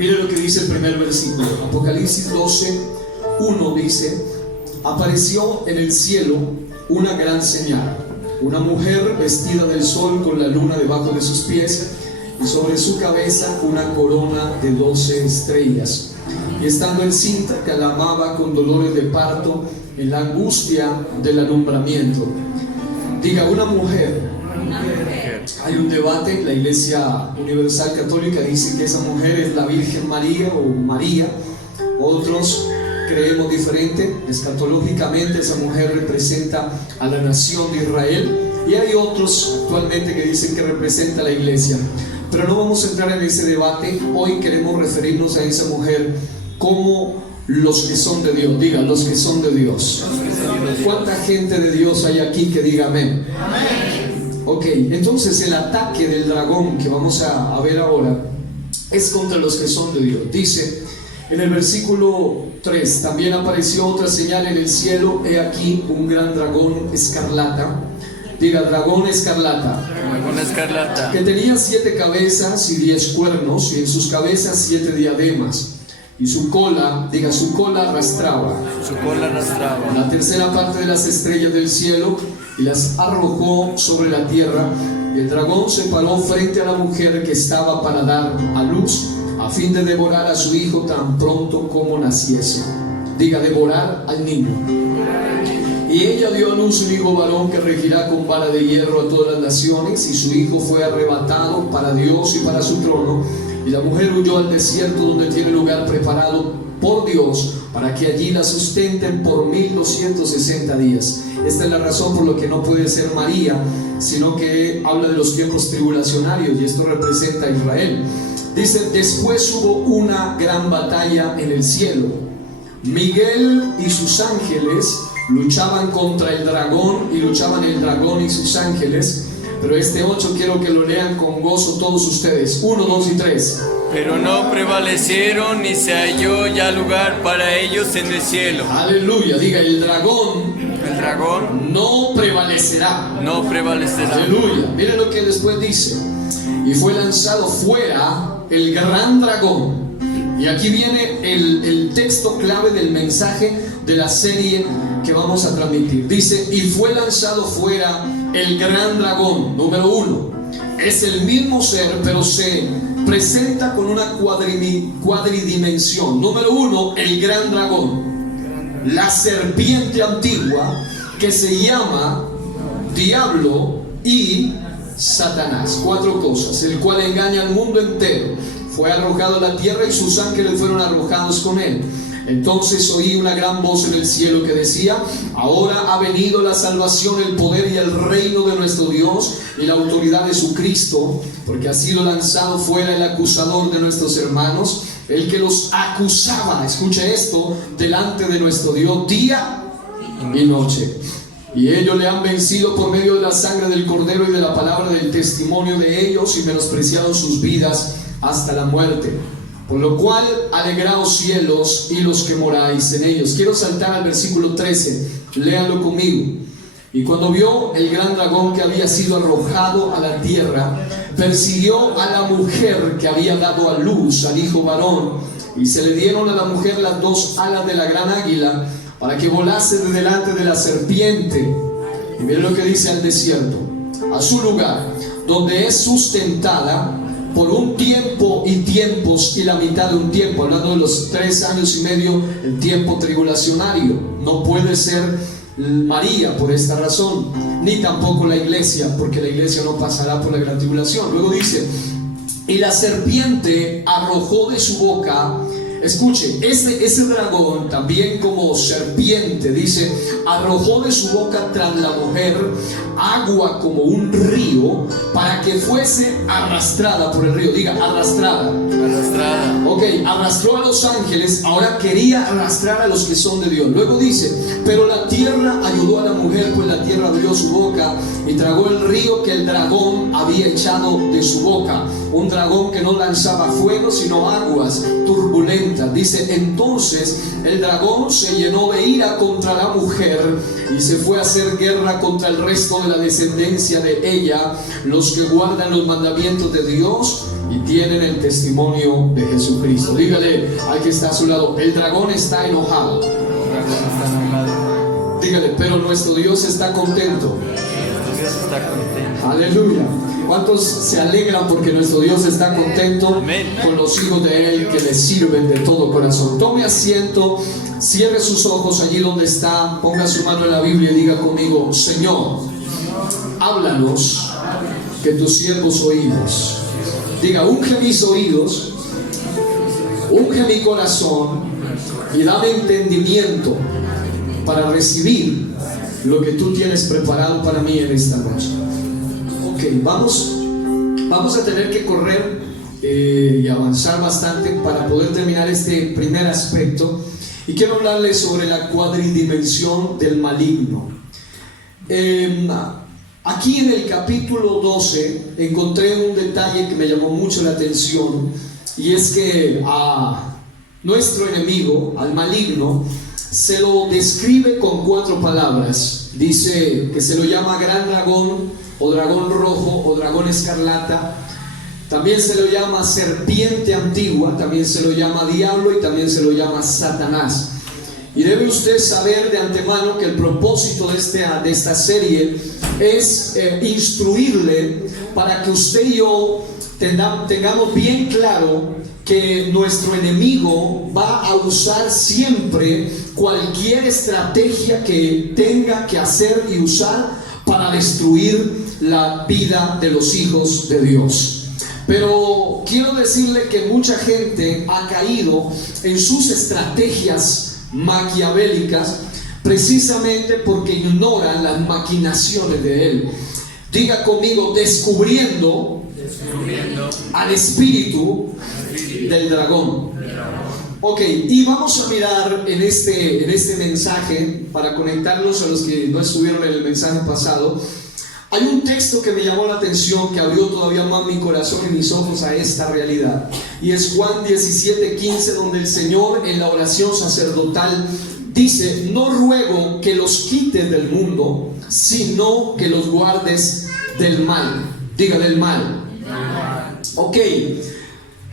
Mire lo que dice el primer versículo. Apocalipsis 12:1 dice: apareció en el cielo una gran señal, una mujer vestida del sol con la luna debajo de sus pies y sobre su cabeza una corona de 12 estrellas. Y estando encinta, clamaba con dolores de parto en la angustia del alumbramiento. Diga, una mujer. Hay un debate, la Iglesia Universal Católica dice que esa mujer es la Virgen María o María. Otros creemos diferente. Escatológicamente esa mujer representa a la nación de Israel, y hay otros actualmente que dicen que representa a la iglesia. Pero no vamos a entrar en ese debate. Hoy queremos referirnos a esa mujer como los que son de Dios. Diga, los que son de Dios. ¿Cuánta gente de Dios hay aquí que diga amén? Ok, entonces el ataque del dragón que vamos a ver ahora es contra los que son de Dios. Dice en el versículo 3: también apareció otra señal en el cielo, he aquí un gran dragón escarlata. Diga, dragón escarlata. Dragón escarlata. Que tenía 7 cabezas y 10 cuernos, y en sus cabezas 7 diademas. Y su cola, diga, su cola arrastraba. Su cola arrastraba la tercera parte de las estrellas del cielo y las arrojó sobre la tierra. Y el dragón se paró frente a la mujer que estaba para dar a luz, a fin de devorar a su hijo tan pronto como naciese. Diga, devorar al niño. Y ella dio a luz un hijo varón que regirá con vara de hierro a todas las naciones, y su hijo fue arrebatado para Dios y para su trono. Y la mujer huyó al desierto, donde tiene lugar preparado por Dios, para que allí la sustenten por 1260 días. Esta es la razón por la que no puede ser María, sino que habla de los tiempos tribulacionarios, y esto representa a Israel. Dice: después hubo una gran batalla en el cielo. Miguel y sus ángeles luchaban contra el dragón, y luchaban el dragón y sus ángeles. Pero este 8 quiero que lo lean con gozo todos ustedes. 1, 2 y 3. Pero no prevalecieron, ni se halló ya lugar para ellos en el cielo. Aleluya. Diga, el dragón no prevalecerá. No prevalecerá. Aleluya. Miren lo que después dice: y fue lanzado fuera el gran dragón. Y aquí viene el texto clave del mensaje de la serie que vamos a transmitir. Dice: y fue lanzado fuera el gran dragón. Número 1, es el mismo ser, pero se presenta con una cuadridimensión. Número 1, el gran dragón, la serpiente antigua, que se llama Diablo y Satanás. 4 cosas: el cual engaña al mundo entero. Fue arrojado a la tierra, y sus ángeles fueron arrojados con él. Entonces oí una gran voz en el cielo que decía: ahora ha venido la salvación, el poder y el reino de nuestro Dios y la autoridad de su Cristo, porque ha sido lanzado fuera el acusador de nuestros hermanos, el que los acusaba, escuche esto, delante de nuestro Dios día y noche. Y ellos le han vencido por medio de la sangre del Cordero y de la palabra del testimonio de ellos, y menospreciaron sus vidas hasta la muerte. Por lo cual, alegraos cielos y los que moráis en ellos. Quiero saltar al versículo 13, léalo conmigo. Y cuando vio el gran dragón que había sido arrojado a la tierra, persiguió a la mujer que había dado a luz al hijo varón, y se le dieron a la mujer las 2 alas de la gran águila, para que volase de delante de la serpiente. Y miren lo que dice: al desierto, a su lugar, donde es sustentada por un tiempo y tiempos y la mitad de un tiempo, hablando de los 3 años y medio, el tiempo tribulacionario. No puede ser María por esta razón, ni tampoco la iglesia, porque la iglesia no pasará por la gran tribulación. Luego dice: y la serpiente arrojó de su boca, escuche, ese dragón, también como serpiente, dice, arrojó de su boca tras la mujer agua como un río, para que fuese arrastrada por el río. Diga, arrastrada. Arrastrada. Ok, arrastró a los ángeles, ahora quería arrastrar a los que son de Dios. Luego dice: pero la tierra ayudó a la mujer, pues la tierra abrió su boca y tragó el río que el dragón había echado de su boca. Un dragón que no lanzaba fuego, sino aguas turbulentas. Dice: entonces el dragón se llenó de ira contra la mujer y se fue a hacer guerra contra el resto de la descendencia de ella, los que guardan los mandamientos de Dios y tienen el testimonio de Jesucristo. Dígale al que está a su lado: el dragón está enojado. Dígale: pero nuestro Dios está contento. Aleluya. ¿Cuántos se alegran porque nuestro Dios está contento con los hijos de Él que le sirven de todo corazón? Tome asiento, cierre sus ojos allí donde está, ponga su mano en la Biblia y diga conmigo: Señor, háblanos, que tus siervos oímos. Diga: unge mis oídos, unge mi corazón y dame entendimiento para recibir lo que tú tienes preparado para mí en esta noche. Ok, vamos a tener que correr y avanzar bastante para poder terminar este primer aspecto, y quiero hablarles sobre la cuadridimensión del maligno. Aquí en el capítulo 12 encontré un detalle que me llamó mucho la atención, y es que a nuestro enemigo, al maligno, se lo describe con 4 palabras. Dice que se lo llama gran dragón, o dragón rojo, o dragón escarlata. También se lo llama serpiente antigua, también se lo llama diablo y también se lo llama Satanás. Y debe usted saber de antemano que el propósito de esta serie es instruirle para que usted y yo tengamos bien claro que nuestro enemigo va a usar siempre cualquier estrategia que tenga que hacer y usar para destruir la vida de los hijos de Dios. Pero quiero decirle que mucha gente ha caído en sus estrategias maquiavélicas precisamente porque ignoran las maquinaciones de él. Diga conmigo: descubriendo al espíritu del dragón. Ok, y vamos a mirar en este mensaje, para conectarnos a los que no estuvieron en el mensaje pasado. Hay un texto que me llamó la atención, que abrió todavía más mi corazón y mis ojos a esta realidad, y es Juan 17:15, donde el Señor en la oración sacerdotal dice: no ruego que los quites del mundo, sino que los guardes del mal. Diga: del mal. Ok,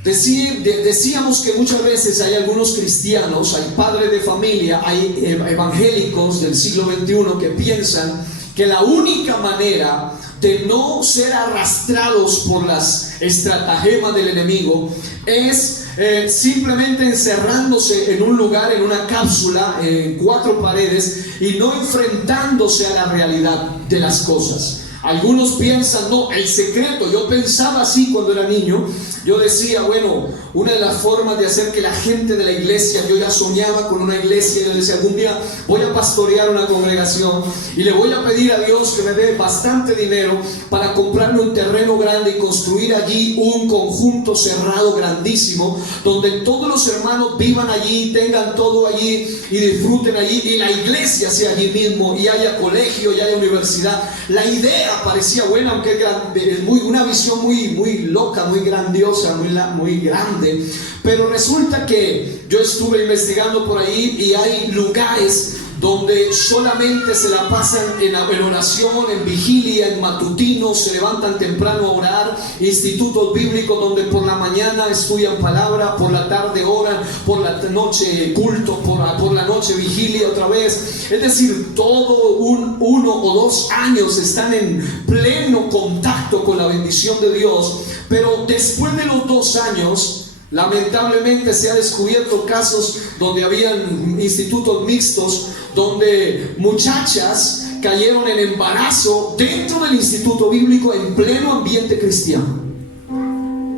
decíamos que muchas veces hay algunos cristianos, hay padres de familia, hay evangélicos del siglo XXI que piensan que la única manera de no ser arrastrados por las estratagemas del enemigo es simplemente encerrándose en un lugar, en una cápsula, en 4 paredes, y no enfrentándose a la realidad de las cosas. Algunos piensan: no, el secreto. Yo pensaba así cuando era niño. Yo decía, bueno, una de las formas de hacer que la gente de la iglesia, yo ya soñaba con una iglesia, yo decía: algún día voy a pastorear una congregación y le voy a pedir a Dios que me dé bastante dinero para comprarme un terreno grande y construir allí un conjunto cerrado grandísimo, donde todos los hermanos vivan allí, tengan todo allí y disfruten allí, y la iglesia sea allí mismo, y haya colegio y haya universidad. La idea parecía buena, aunque es una visión muy loca, muy grandiosa, muy grande. Pero resulta que yo estuve investigando por ahí, y hay lugares donde solamente se la pasan en oración, en vigilia, en matutino, se levantan temprano a orar, institutos bíblicos donde por la mañana estudian palabra, por la tarde oran, por la noche culto, por la noche vigilia otra vez. Es decir, todo 1 o 2 años están en pleno contacto con la bendición de Dios. Pero después de los 2 años, lamentablemente se ha descubierto casos donde habían institutos mixtos, donde muchachas cayeron en embarazo dentro del instituto bíblico en pleno ambiente cristiano,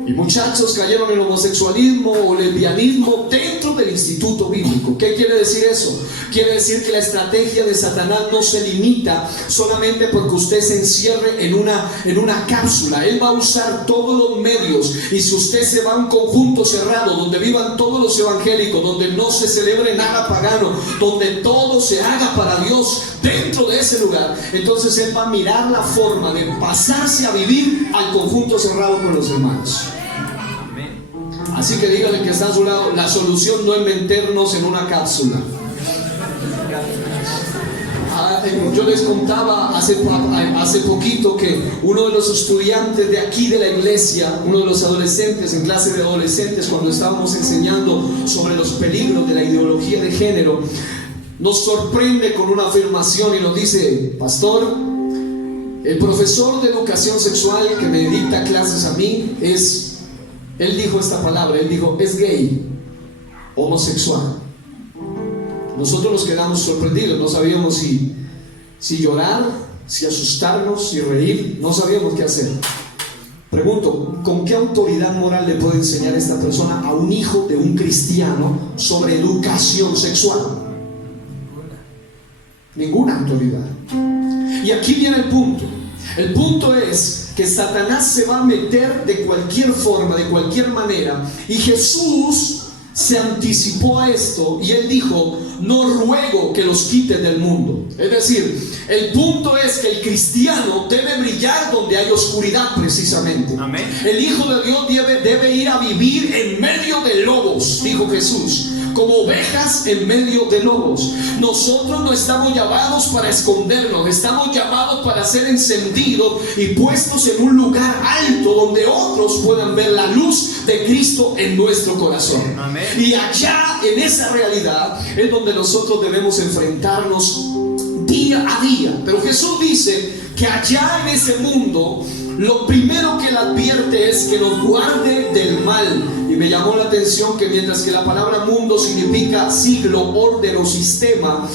y muchachos cayeron en homosexualismo o lesbianismo dentro del instituto bíblico. ¿Qué quiere decir eso? Quiere decir que la estrategia de Satanás no se limita solamente porque usted se encierre en una cápsula. Él va a usar todos los medios, y si usted se va a un conjunto cerrado donde vivan todos los evangélicos, donde no se celebre nada pagano, donde todo se haga para Dios dentro de ese lugar, entonces él va a mirar la forma de pasarse a vivir al conjunto cerrado con los hermanos. Así que dígale que está a su lado: la solución no es meternos en una cápsula. Yo les contaba hace poquito que uno de los estudiantes de aquí de la iglesia, uno de los adolescentes en clase de adolescentes, cuando estábamos enseñando sobre los peligros de la ideología de género, nos sorprende con una afirmación y nos dice: pastor, el profesor de educación sexual que me dicta clases a mí él dijo esta palabra, él dijo, es gay, homosexual. Nosotros nos quedamos sorprendidos, no sabíamos si llorar, si asustarnos, si reír, no sabíamos qué hacer. Pregunto, ¿con qué autoridad moral le puede enseñar esta persona a un hijo de un cristiano sobre educación sexual? Ninguna autoridad. Y aquí viene el punto. El punto es que Satanás se va a meter de cualquier forma, de cualquier manera, y Jesús se anticipó a esto y él dijo: no ruego que los quites del mundo. Es decir, el punto es que el cristiano debe brillar donde hay oscuridad, precisamente. Amén. El Hijo de Dios debe ir a vivir en medio de lobos, dijo Jesús, como ovejas en medio de lobos. Nosotros no estamos llamados para escondernos, estamos llamados para ser encendidos y puestos en un lugar alto donde otros puedan ver la luz de Cristo en nuestro corazón. Amén. Y allá, en esa realidad, es donde nosotros debemos enfrentarnos día a día. Pero Jesús dice que allá en ese mundo, lo primero que él advierte es que nos guarde del mal. Y me llamó la atención que mientras que la palabra mundo significa siglo, orden o sistema,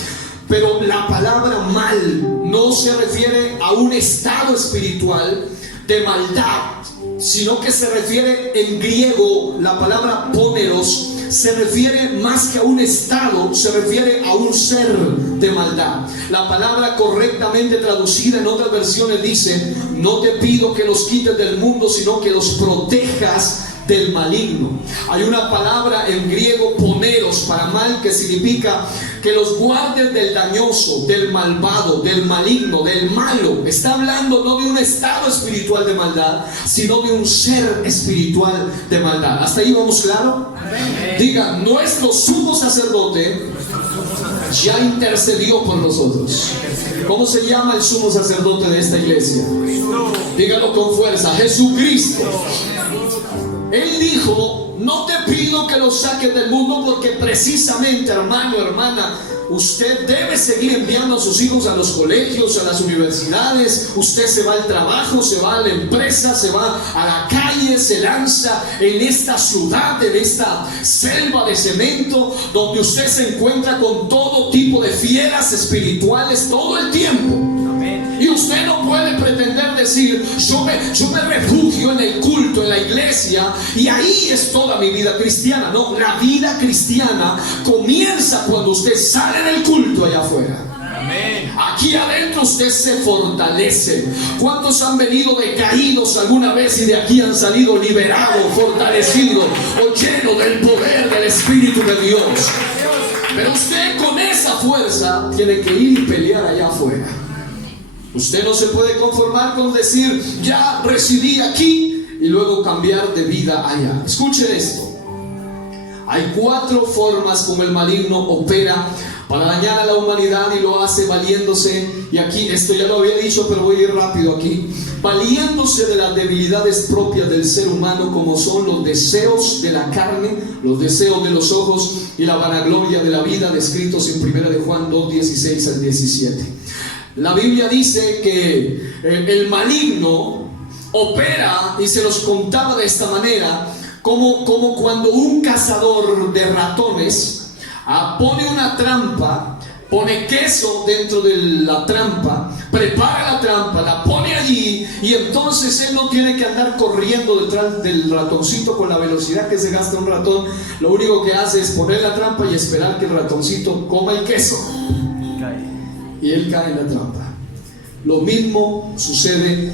pero la palabra mal no se refiere a un estado espiritual de maldad, sino que se refiere en griego, la palabra poneros se refiere más que a un estado, se refiere a un ser de maldad. La palabra correctamente traducida en otras versiones dice: no te pido que los quites del mundo, sino que los protejas del maligno. Hay una palabra en griego, poneros, para mal, que significa que los guardes del dañoso, del malvado, del maligno, del malo. Está hablando no de un estado espiritual de maldad, sino de un ser espiritual de maldad. ¿Hasta ahí vamos claro? Amén. Diga: nuestro sumo sacerdote ya intercedió por nosotros. ¿Cómo se llama el sumo sacerdote de esta iglesia? Dígalo con fuerza: Jesucristo. Él dijo: no te pido que los saques del mundo, porque precisamente, hermano, hermana, usted debe seguir enviando a sus hijos a los colegios, a las universidades. Usted se va al trabajo, se va a la empresa, se va a la calle, se lanza en esta ciudad, en esta selva de cemento, donde usted se encuentra con todo tipo de fieras espirituales todo el tiempo. Y usted no puede pretender decir: yo me refugio en el culto, en la iglesia, y ahí es toda mi vida cristiana. No, la vida cristiana comienza cuando usted sale del culto allá afuera. Amén. Aquí adentro usted se fortalece. ¿Cuántos han venido decaídos alguna vez y de aquí han salido liberados, fortalecidos o llenos del poder del Espíritu de Dios? Pero usted con esa fuerza tiene que ir y pelear allá afuera. Usted no se puede conformar con decir: ya residí aquí, y luego cambiar de vida allá. Escuchen esto. Hay 4 formas como el maligno opera para dañar a la humanidad, y lo hace valiéndose, y aquí esto ya lo había dicho, pero voy a ir rápido aquí, valiéndose de las debilidades propias del ser humano, como son los deseos de la carne, los deseos de los ojos y la vanagloria de la vida, descritos en 1 de Juan 2, 16 al 17. La Biblia dice que el maligno opera, y se los contaba de esta manera, como cuando un cazador de ratones pone una trampa, pone queso dentro de la trampa, prepara la trampa, la pone allí, y entonces él no tiene que andar corriendo detrás del ratoncito con la velocidad que se gasta un ratón. Lo único que hace es poner la trampa y esperar que el ratoncito coma el queso, y él cae en la trampa. Lo mismo sucede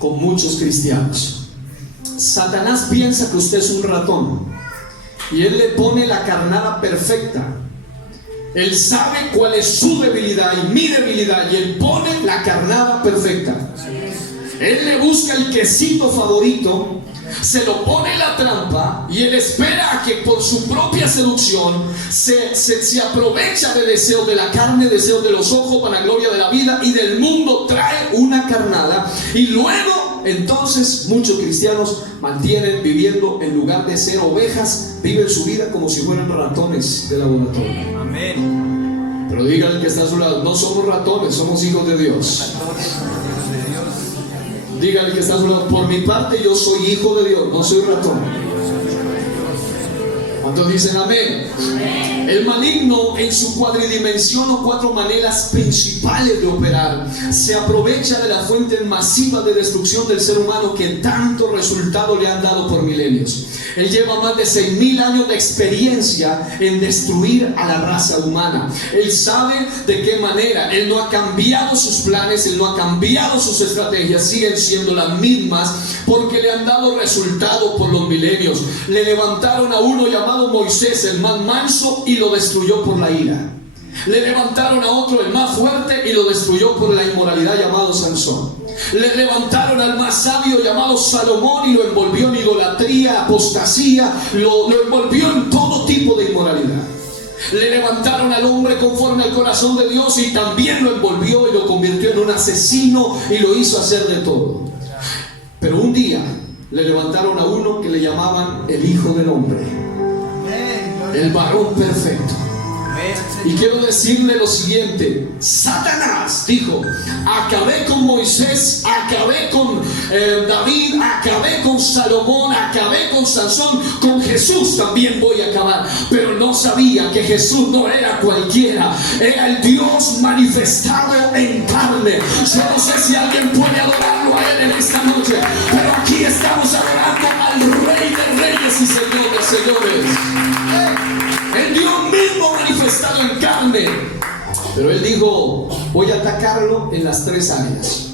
con muchos cristianos. Satanás piensa que usted es un ratón, y él le pone la carnada perfecta. Él sabe cuál es su debilidad y mi debilidad, y él pone la carnada perfecta. Él le busca el quesito favorito se lo pone en la trampa y él espera a que por su propia seducción se aprovecha del deseo de la carne, deseo de los ojos, para la gloria de la vida y del mundo, trae una carnada, y luego entonces muchos cristianos mantienen viviendo, en lugar de ser ovejas, viven su vida como si fueran ratones de laboratorio. Amén. Pero díganle que está a su lado, no somos ratones, somos hijos de Dios. Díganle que está a su lado, por mi parte yo soy hijo de Dios, no soy ratón. ¿Cuántos dicen amén? El maligno, en su cuadridimensión o 4 maneras principales de operar, se aprovecha de la fuente masiva de destrucción del ser humano que tanto resultado le han dado por milenios. Él lleva más de 6,000 años de experiencia en destruir a la raza humana. Él sabe de qué manera. Él no ha cambiado sus planes, él no ha cambiado sus estrategias, siguen siendo las mismas porque le han dado resultado por los milenios. Le levantaron a uno llamado Moisés, el más manso, y lo destruyó por la ira. Le levantaron a otro, el más fuerte, y lo destruyó por la inmoralidad, llamado Sansón. Le levantaron al más sabio, llamado Salomón, y lo envolvió en idolatría, apostasía, lo envolvió en todo tipo de inmoralidad. Le levantaron al hombre conforme al corazón de Dios y también lo envolvió y lo convirtió en un asesino y lo hizo hacer de todo. Pero un día le levantaron a uno que le llamaban el Hijo del Hombre, el varón perfecto. Y quiero decirle lo siguiente: Satanás dijo: acabé con Moisés, acabé con David, acabé con Salomón, acabé con Sansón, con Jesús también voy a acabar. Pero no sabía que Jesús no era cualquiera, era el Dios manifestado en carne. Yo no sé si alguien puede adorarlo a Él en esta noche, pero aquí estamos adorando al Rey de Reyes y Señor de Señores, el Dios mismo manifestado en carne. Pero él dijo: voy a atacarlo en las 3 áreas.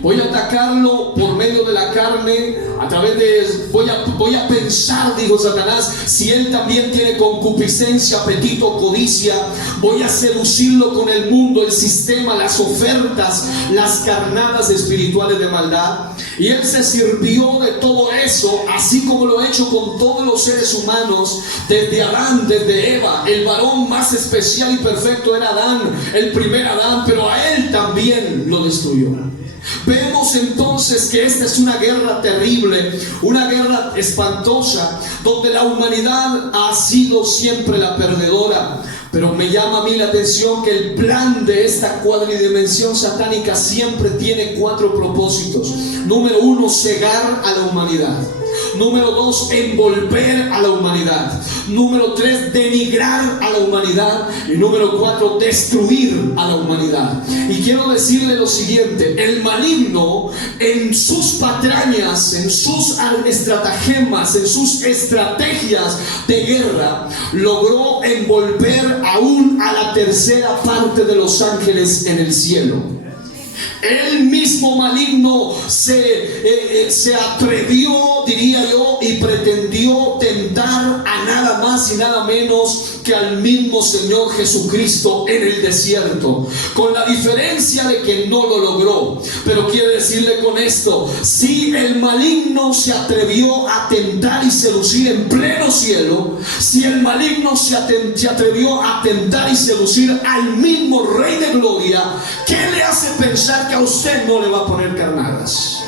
Voy a atacarlo por medio de la carne, a través de... Voy a pensar, dijo Satanás, si él también tiene concupiscencia, apetito, codicia. Voy a seducirlo con el mundo, el sistema, las ofertas, las carnadas espirituales de maldad. Y él se sirvió de todo eso, así como lo ha hecho con todos los seres humanos, desde Adán, desde Eva. El varón más especial y perfecto era Adán, el primer Adán, pero a él también lo destruyó. Vemos entonces que esta es una guerra terrible, una guerra espantosa, donde la humanidad ha sido siempre la perdedora. Pero me llama a mí la atención que el plan de esta cuadridimensión satánica siempre tiene 4 propósitos. Número 1, cegar a la humanidad. Número 2, envolver a la humanidad. Número 3, denigrar a la humanidad. Y número 4, destruir a la humanidad. Y quiero decirle lo siguiente: el maligno, en sus patrañas, en sus estratagemas, en sus estrategias de guerra, logró envolver aún a la 3ª parte de los ángeles en el cielo. El mismo maligno se atrevió, diría yo, y pretendió tentar a nada más y nada menos que al mismo Señor Jesucristo en el desierto, con la diferencia de que no lo logró. Pero quiere decirle con esto: si el maligno se atrevió a tentar y seducir en pleno cielo, si el maligno se atrevió a tentar y seducir al mismo Rey de Gloria, ¿qué le hace pensar que a usted no le va a poner carnadas?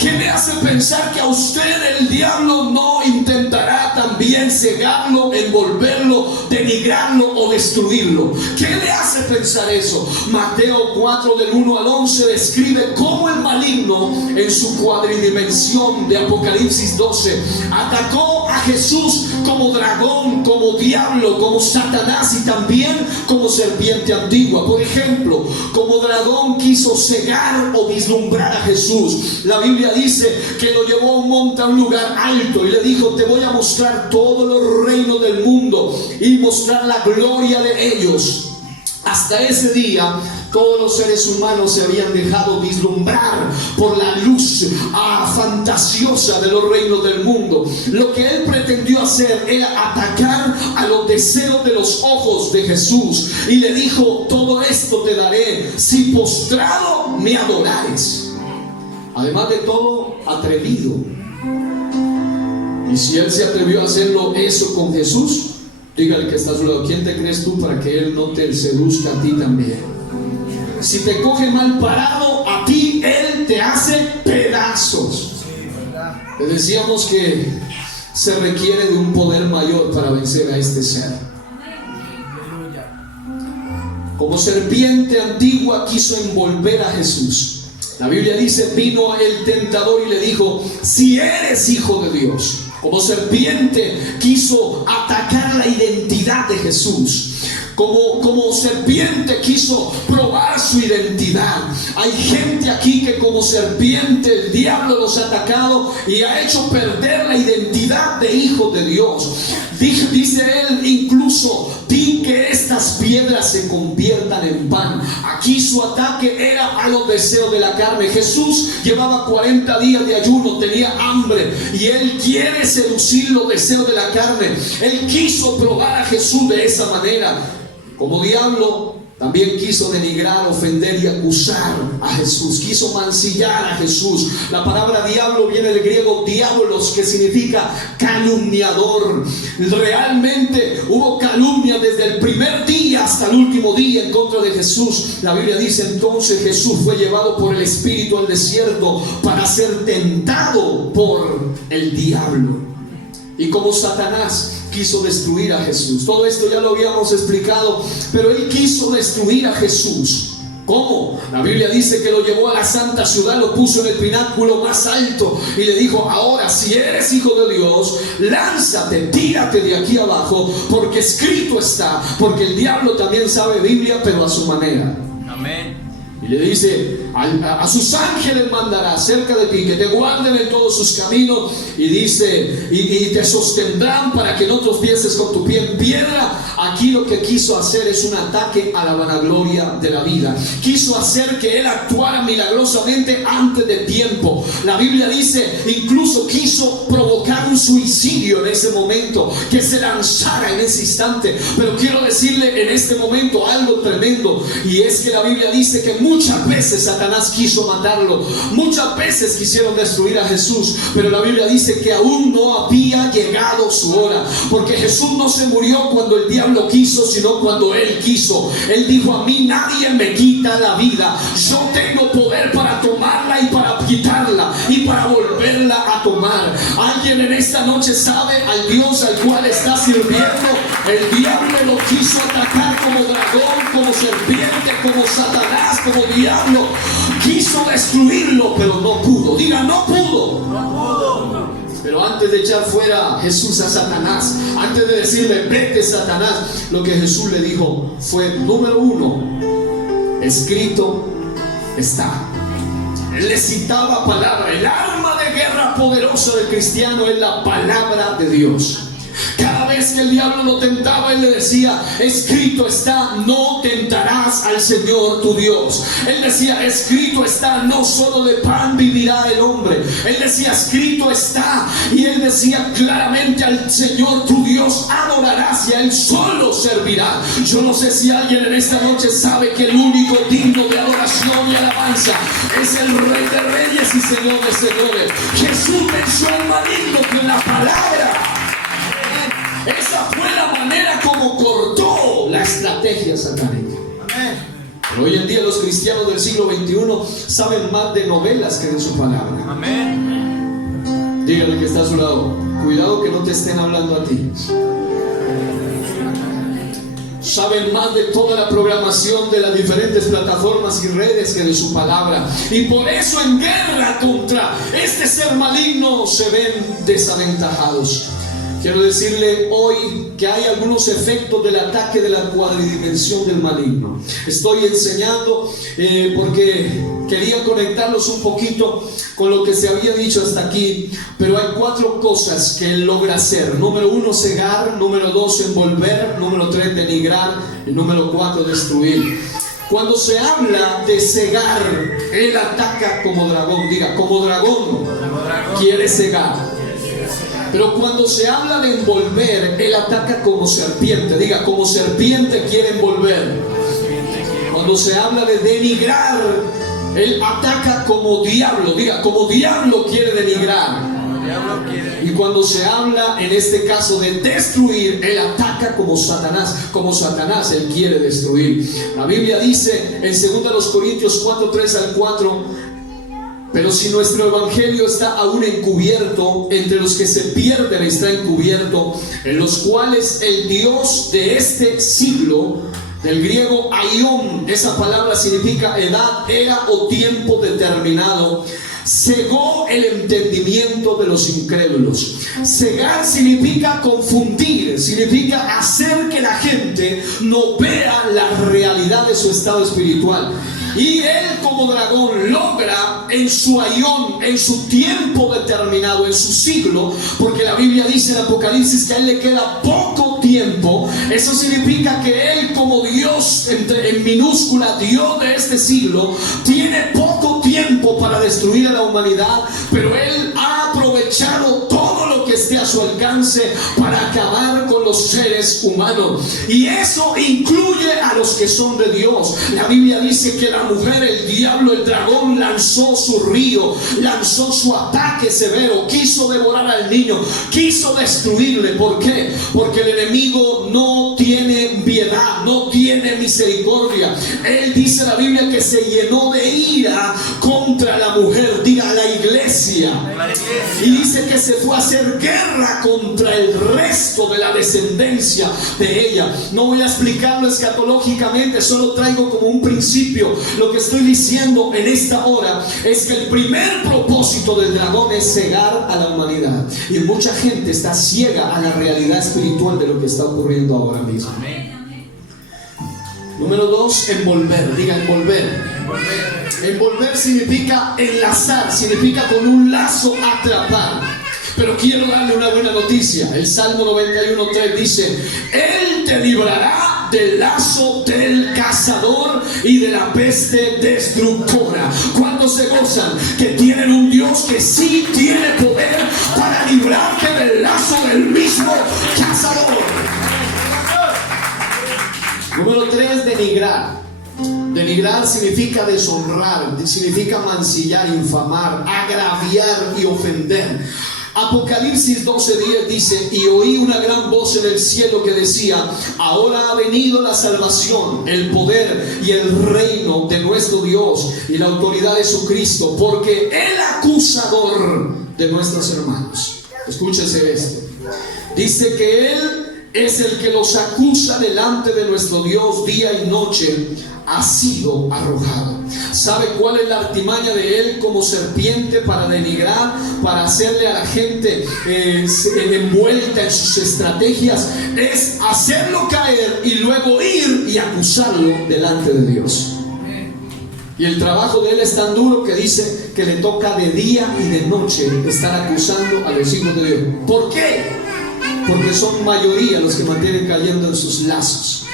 ¿Qué le hace pensar que a usted el diablo no intentará también cegarlo, envolverlo, denigrarlo o destruirlo? ¿Qué le hace pensar eso? Mateo 4 del 1 al 11 describe cómo el maligno, en su cuadridimensión de Apocalipsis 12, atacó a Jesús como dragón, como diablo, como Satanás y también como serpiente antigua. Por ejemplo, como dragón quiso cegar o vislumbrar a Jesús. La Biblia dice que lo llevó a un monte, a un lugar alto, y le dijo: te voy a mostrar todos los reinos del mundo y mostrar la gloria de ellos. Hasta ese día todos los seres humanos se habían dejado vislumbrar por la luz fantasiosa de los reinos del mundo. Lo que él pretendió hacer era atacar a los deseos de los ojos de Jesús, y le dijo: todo esto te daré si postrado me adorares. Además de todo, atrevido. Y si él se atrevió a hacerlo eso con Jesús, dígale que está a su lado, ¿quién te crees tú para que él no te seduzca a ti también? Si te coge mal parado, a ti él te hace pedazos. Le decíamos que se requiere de un poder mayor para vencer a este ser. Como serpiente antigua quiso envolver a Jesús. La Biblia dice, vino el tentador y le dijo, si eres hijo de Dios. Como serpiente quiso atacar la identidad de Jesús. Como serpiente quiso probar su identidad. Hay gente aquí que como serpiente el diablo los ha atacado y ha hecho perder la identidad de hijo de Dios. Dice él incluso, di que estas piedras se conviertan en pan. Aquí su ataque era a los deseos de la carne. Jesús llevaba 40 días de ayuno, tenía hambre y él quiere seducir los deseos de la carne. Él quiso probar a Jesús de esa manera. Como diablo también quiso denigrar, ofender y acusar a Jesús. Quiso mancillar a Jesús. La palabra diablo viene del griego diabolos, que significa calumniador. Realmente hubo calumnia desde el primer día hasta el último día en contra de Jesús. La Biblia dice entonces Jesús fue llevado por el Espíritu al desierto para ser tentado por el diablo. Y como Satanás quiso destruir a Jesús. Todo esto ya lo habíamos explicado, pero él quiso destruir a Jesús. ¿Cómo? La Biblia dice que lo llevó a la santa ciudad, lo puso en el pináculo más alto y le dijo, ahora si eres hijo de Dios, lánzate, tírate de aquí abajo, porque escrito está. Porque el diablo también sabe Biblia, pero a su manera. Amén. Y le dice, a sus ángeles mandará cerca de ti, que te guarden en todos sus caminos. Y dice, y te sostendrán para que no tropieces con tu pie en piedra. Aquí lo que quiso hacer es un ataque a la vanagloria de la vida. Quiso hacer que él actuara milagrosamente antes de tiempo. La Biblia dice, incluso quiso provocar un suicidio en ese momento, que se lanzara en ese instante. Pero quiero decirle en este momento algo tremendo, y es que la Biblia dice que muchas veces Satanás quiso matarlo, muchas veces quisieron destruir a Jesús, pero la Biblia dice que aún no había llegado su hora, porque Jesús no se murió cuando el diablo quiso, sino cuando él quiso. Él dijo, a mí nadie me quita la vida, yo tengo poder para tomarla y para quitarla y para volverla a tomar. Alguien en esta noche sabe al Dios al cual está sirviendo. El diablo lo quiso atacar como dragón, como serpiente, como Satanás, como diablo. Quiso destruirlo, pero no pudo. Diga, no pudo. No pudo. Pero antes de echar fuera a Jesús a Satanás, antes de decirle, vete Satanás, lo que Jesús le dijo fue, número uno, escrito está. Él le citaba palabra. El arma de guerra poderosa del cristiano es la palabra de Dios. Cada vez que el diablo lo tentaba, él le decía, escrito está, no tentarás al Señor tu Dios. Él decía, escrito está, no solo de pan vivirá el hombre. Él decía, escrito está. Y él decía claramente, al Señor tu Dios adorarás y a él solo servirá. Yo no sé si alguien en esta noche sabe que el único digno de adoración y alabanza es el Rey de Reyes y Señor de Señores. Jesús venció al maligno con la palabra. Esa fue la manera como cortó la estrategia satánica. Pero hoy en día los cristianos del siglo XXI saben más de novelas que de su palabra. Amén. Dígale que está a su lado, cuidado que no te estén hablando a ti. Saben más de toda la programación de las diferentes plataformas y redes que de su palabra. Y por eso en guerra contra este ser maligno se ven desaventajados. Quiero decirle hoy que hay algunos efectos del ataque de la cuadridimensión del maligno. Estoy enseñando porque quería conectarlos un poquito con lo que se había dicho hasta aquí, pero hay 4 cosas que él logra hacer. Número 1, cegar. Número 2, envolver. Número 3, denigrar. Y número 4, destruir. Cuando se habla de cegar, él ataca como dragón. Diga, como dragón, quiere cegar. Pero cuando se habla de envolver, él ataca como serpiente. Diga, como serpiente quiere envolver. Cuando se habla de denigrar, él ataca como diablo. Diga, como diablo quiere denigrar. Y cuando se habla en este caso de destruir, él ataca como Satanás él quiere destruir. La Biblia dice en 2 Corintios 4, 3 al 4: pero si nuestro evangelio está aún encubierto, entre los que se pierden está encubierto, en los cuales el Dios de este siglo, del griego aion, esa palabra significa edad, era o tiempo determinado, cegó el entendimiento de los incrédulos. Cegar significa confundir, significa hacer que la gente no vea la realidad de su estado espiritual. Y él como dragón logra en su aion, en su tiempo determinado, en su siglo, porque la Biblia dice en Apocalipsis que a él le queda poco tiempo. Eso significa que él como Dios, en minúscula, Dios de este siglo, tiene poco tiempo para destruir a la humanidad, pero él ha aprovechado todo lo que esté a su alcance para acabar con los seres humanos. Y eso incluye a los que son de Dios. La Biblia dice que la mujer, el diablo, el dragón, lanzó su río, lanzó su ataque severo, quiso devorar al niño, quiso destruirle. ¿Por qué? Porque el enemigo no tiene piedad, no tiene misericordia. Él dice la Biblia que se llenó de ira contra la mujer, diga la iglesia, y dice que se fue a hacer guerra contra el resto de la descendencia de ella. No voy a explicarlo escatológicamente, solo traigo como un principio. Lo que estoy diciendo en esta hora es que el primer propósito del dragón es cegar a la humanidad, y mucha gente está ciega a la realidad espiritual de lo que está ocurriendo ahora mismo. Número 2, envolver. Diga envolver. Envolver significa enlazar, significa con un lazo atrapar. Pero quiero darle una buena noticia. El Salmo 91:3 dice: Él te librará del lazo del cazador y de la peste destructora. ¿Cuántos se gozan que tienen un Dios que sí tiene poder para librarte del lazo del mismo cazador? Número 3, denigrar. Denigrar significa deshonrar, significa mancillar, infamar, agraviar y ofender. Apocalipsis 12:10 dice: y oí una gran voz en el cielo que decía: ahora ha venido la salvación, el poder y el reino de nuestro Dios y la autoridad de su Cristo, porque el acusador de nuestros hermanos, escúchese esto, dice que él es el que los acusa delante de nuestro Dios día y noche, ha sido arrojado. ¿Sabe cuál es la artimaña de él como serpiente para denigrar, para hacerle a la gente envuelta en sus estrategias? Es hacerlo caer y luego ir y acusarlo delante de Dios. Y el trabajo de él es tan duro que dice que le toca de día y de noche estar acusando a los hijos de Dios. ¿Por qué? Porque son mayoría los que mantienen cayendo en sus lazos.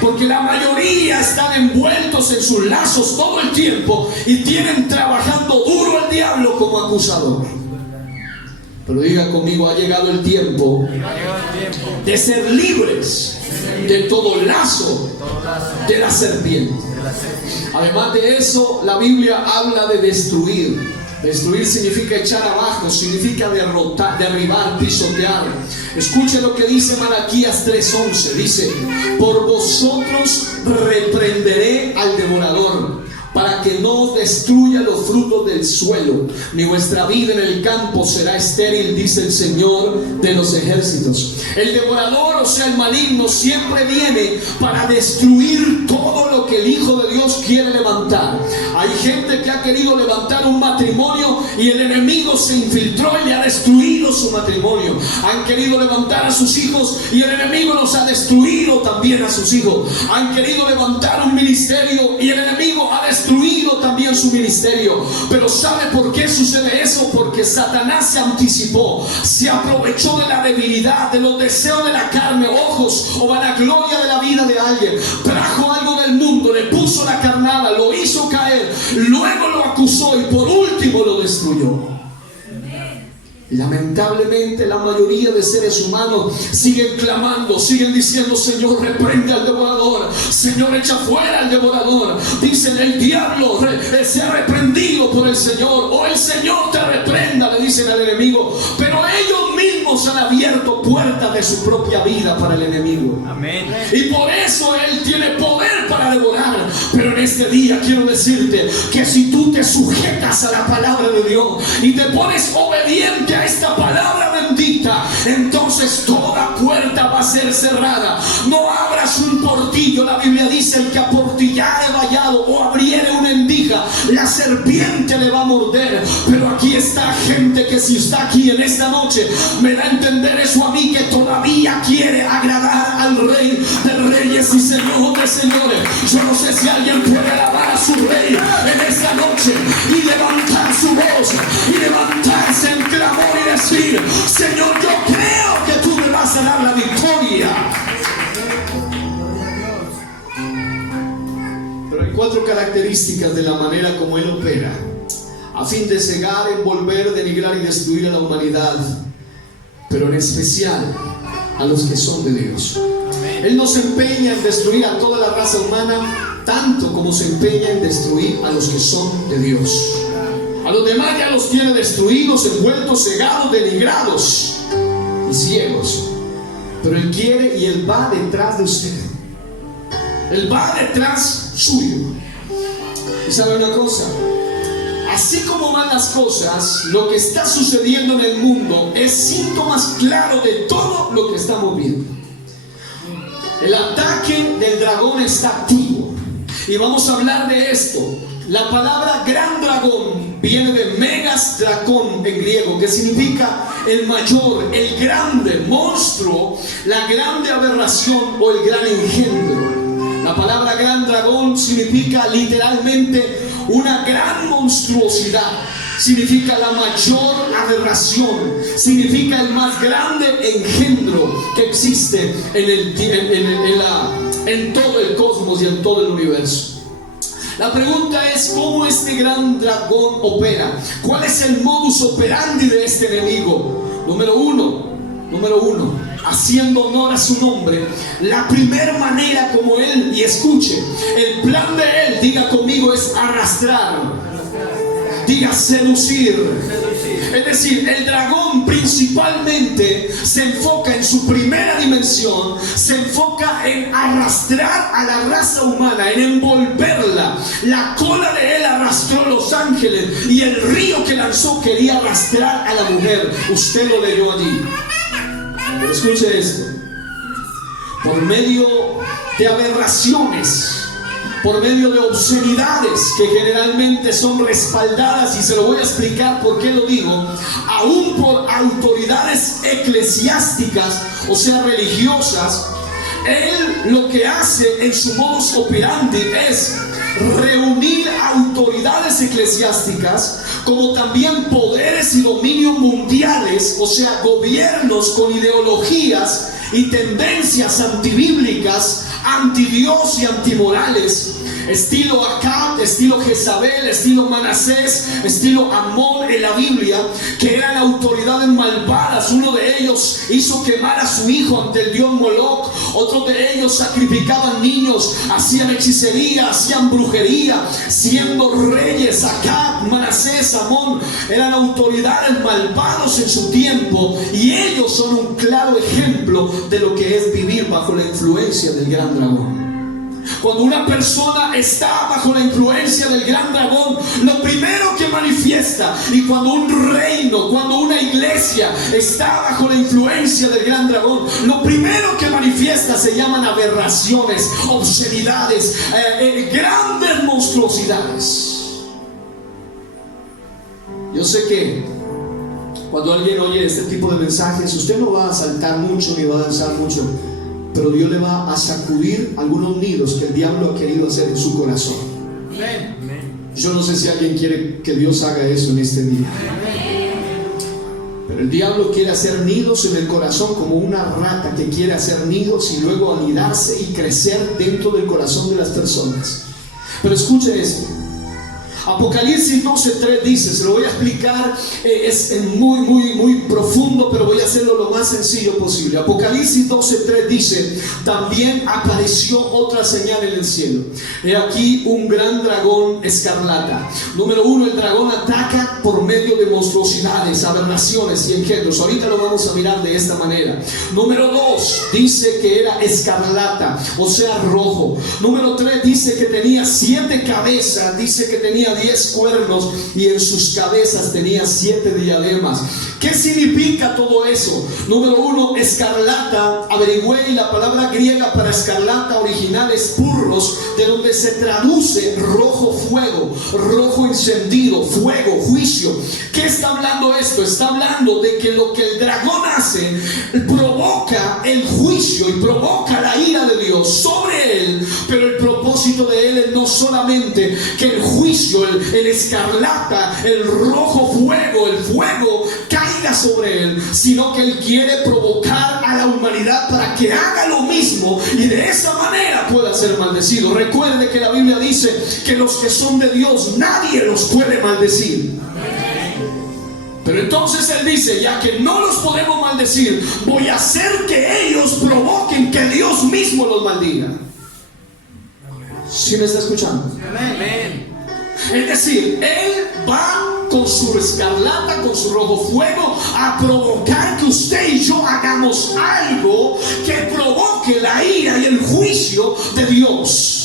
Porque la mayoría están envueltos en sus lazos todo el tiempo y tienen trabajando duro el diablo como acusador. Pero diga conmigo: ha llegado el tiempo de ser libres de todo lazo de la serpiente. Además de eso, la Biblia habla de destruir. Destruir significa echar abajo, significa derrotar, derribar, pisotear. Escuche lo que dice Malaquías 3:11. Dice: por vosotros reprenderé al devorador, para que no os destruya los frutos del suelo, ni vuestra vida en el campo será estéril, dice el Señor de los ejércitos. El devorador, o sea el maligno, siempre viene para destruir todo lo que el Hijo de Dios quiere levantar. Hay gente que ha querido levantar un matrimonio y el enemigo se infiltró y le ha destruido su matrimonio. Han querido levantar a sus hijos y el enemigo los ha destruido también a sus hijos. Han querido levantar un ministerio y el enemigo ha destruido también su ministerio. Pero ¿sabe por qué sucede eso? Porque Satanás se anticipó, se aprovechó de la debilidad, de los deseos de la carne, ojos o vanagloria de la vida de alguien. Trajo algo del mundo, le puso la carnada, lo hizo caer, luego lo acusó y por último lo destruyó. Lamentablemente la mayoría de seres humanos siguen clamando, siguen diciendo: Señor, reprende al devorador, Señor, echa fuera al devorador. Dicen: el diablo se ha reprendido por el Señor, o el Señor te reprenda, le dicen al enemigo. Pero ellos mismos han abierto puertas de su propia vida para el enemigo. Amén. Y por eso él tiene poder para devorar. Pero en este día quiero decirte que si tú te sujetas a la palabra de Dios y te pones obediente a esta palabra bendita, entonces toda puerta va a ser cerrada. No abras un portillo. La Biblia dice: el que aportillare vallado o abriere una endija, la serpiente le va a morder. Pero aquí está gente que, si está aquí en esta noche, me da a entender eso a mí, que todavía quiere agradar al Rey de Reyes y Señor de Señores. Yo no sé si alguien puede alabar a su Rey en esta noche y levantar su voz y levantarse en clamor y decir: Señor, yo creo que tú me vas a dar la victoria. Pero hay 4 características de la manera como Él opera, a fin de cegar, envolver, denigrar y destruir a la humanidad, pero en especial a los que son de Dios. Él no se empeña en destruir a toda la raza humana tanto como se empeña en destruir a los que son de Dios. A los demás ya los tiene destruidos, envueltos, cegados, denigrados y ciegos. Pero Él quiere y Él va detrás de usted. Él va detrás suyo. Y sabe una cosa: así como van las cosas, lo que está sucediendo en el mundo es síntomas claros de todo lo que estamos viendo. El ataque del dragón está activo. Y vamos a hablar de esto. La palabra gran dragón viene de megas dracón en griego, que significa el mayor, el grande, monstruo, la grande aberración o el gran engendro. La palabra gran dragón significa literalmente una gran monstruosidad, significa la mayor aberración, significa el más grande engendro que existe en todo el cosmos y en todo el universo. La pregunta es: ¿cómo este gran dragón opera? ¿Cuál es el modus operandi de este enemigo? Número uno, haciendo honor a su nombre. La primera manera como él, y escuche, el plan de él, diga conmigo, es arrastrar. Diga seducir. Es decir, el dragón principalmente se enfoca en su primera dimensión, se enfoca en arrastrar a la raza humana, en envolverla. La cola de él arrastró los ángeles y el río que lanzó quería arrastrar a la mujer. Usted lo leyó allí. Pero escuche esto: por medio de aberraciones, por medio de obscenidades que generalmente son respaldadas, y se lo voy a explicar por qué lo digo, aún por autoridades eclesiásticas, o sea, religiosas. Él lo que hace en su modus operandi es reunir autoridades eclesiásticas, como también poderes y dominios mundiales, o sea, gobiernos con ideologías y tendencias antibíblicas, antidios y antimorales, estilo Acab, estilo Jezabel, estilo Manasés, estilo Amón en la Biblia, que eran autoridades malvadas. Uno de ellos hizo quemar a su hijo ante el dios Moloch, otros de ellos sacrificaban niños, hacían hechicería, hacían brujería, siendo reyes. Acab, Manasés, Amón eran autoridades malvados en su tiempo, y ellos son un claro ejemplo de lo que es vivir bajo la influencia del gran dragón. Cuando una persona está bajo la influencia del gran dragón, lo primero que manifiesta, y cuando un reino, cuando una iglesia está bajo la influencia del gran dragón, lo primero que manifiesta se llaman aberraciones, obscenidades, grandes monstruosidades. Yo sé que cuando alguien oye este tipo de mensajes, usted no va a saltar mucho ni va a danzar mucho, pero Dios le va a sacudir algunos nidos que el diablo ha querido hacer en su corazón. Yo no sé si alguien quiere que Dios haga eso en este día, pero el diablo quiere hacer nidos en el corazón, como una rata que quiere hacer nidos y luego anidarse y crecer dentro del corazón de las personas. Pero escuche esto: Apocalipsis 12:3 dice, se lo voy a explicar, es muy profundo, pero voy a hacerlo lo más sencillo posible. Apocalipsis 12:3 dice, también apareció otra señal en el cielo. He aquí un gran dragón escarlata. Número 1, el dragón ataca por medio de monstruosidades, aberraciones y engendros. Ahorita lo vamos a mirar de esta manera. Número 2, dice que era escarlata, o sea rojo. Número 3, dice que tenía 7 cabezas, dice que tenía 10 cuernos y en sus cabezas tenía 7 diademas. ¿Qué significa todo eso? Número 1, escarlata. Averigüé y la palabra griega para escarlata original es purros, de donde se traduce rojo fuego, rojo encendido, fuego, juicio. ¿Qué está hablando esto? Está hablando de que lo que el dragón hace provoca el juicio y provoca la ira de Dios sobre él, pero el propósito de él es no solamente que el juicio, el escarlata, el rojo fuego, el fuego caiga sobre él, sino que él quiere provocar a la humanidad para que haga lo mismo y de esa manera pueda ser maldecido. Recuerde que la Biblia dice que los que son de Dios nadie los puede maldecir. Pero entonces él dice, ya que no los podemos maldecir, voy a hacer que ellos provoquen que Dios mismo los maldiga. ¿Sí me está escuchando? Amén. Es decir, él va con su escarlata, con su rojo fuego, a provocar que usted y yo hagamos algo que provoque la ira y el juicio de Dios.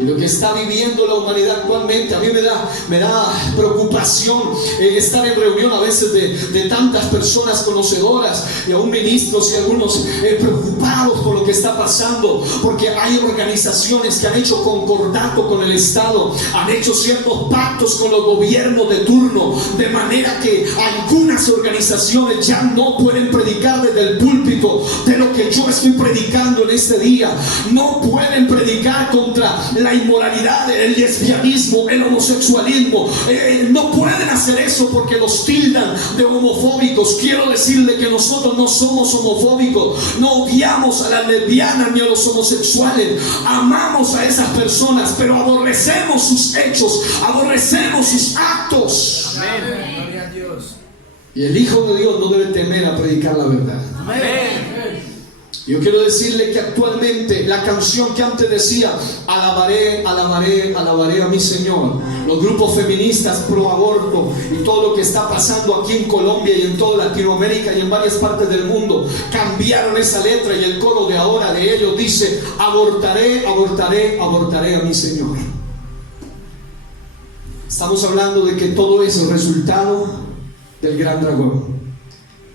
Y lo que está viviendo la humanidad actualmente, a mí me da preocupación estar en reunión a veces de tantas personas conocedoras y aún ministros y algunos preocupados por lo que está pasando, porque hay organizaciones que han hecho concordato con el Estado, han hecho ciertos pactos con los gobiernos de turno, de manera que algunas organizaciones ya no pueden predicar desde el púlpito de lo que yo estoy predicando en este día. No pueden predicar contra la inmoralidad, el lesbianismo, el homosexualismo. No pueden hacer eso porque los tildan de homofóbicos. Quiero decirle que nosotros no somos homofóbicos, no odiamos a las lesbianas ni a los homosexuales, amamos a esas personas, pero aborrecemos sus hechos, aborrecemos sus actos. Amén. Gloria a Dios. Y el Hijo de Dios no debe temer a predicar la verdad. Amén. Yo quiero decirle que actualmente la canción que antes decía, alabaré, alabaré, alabaré a mi Señor, los grupos feministas pro aborto y todo lo que está pasando aquí en Colombia y en toda Latinoamérica y en varias partes del mundo, cambiaron esa letra y el coro de ahora de ellos dice, abortaré, abortaré, abortaré a mi Señor. Estamos hablando de que todo es el resultado del gran dragón.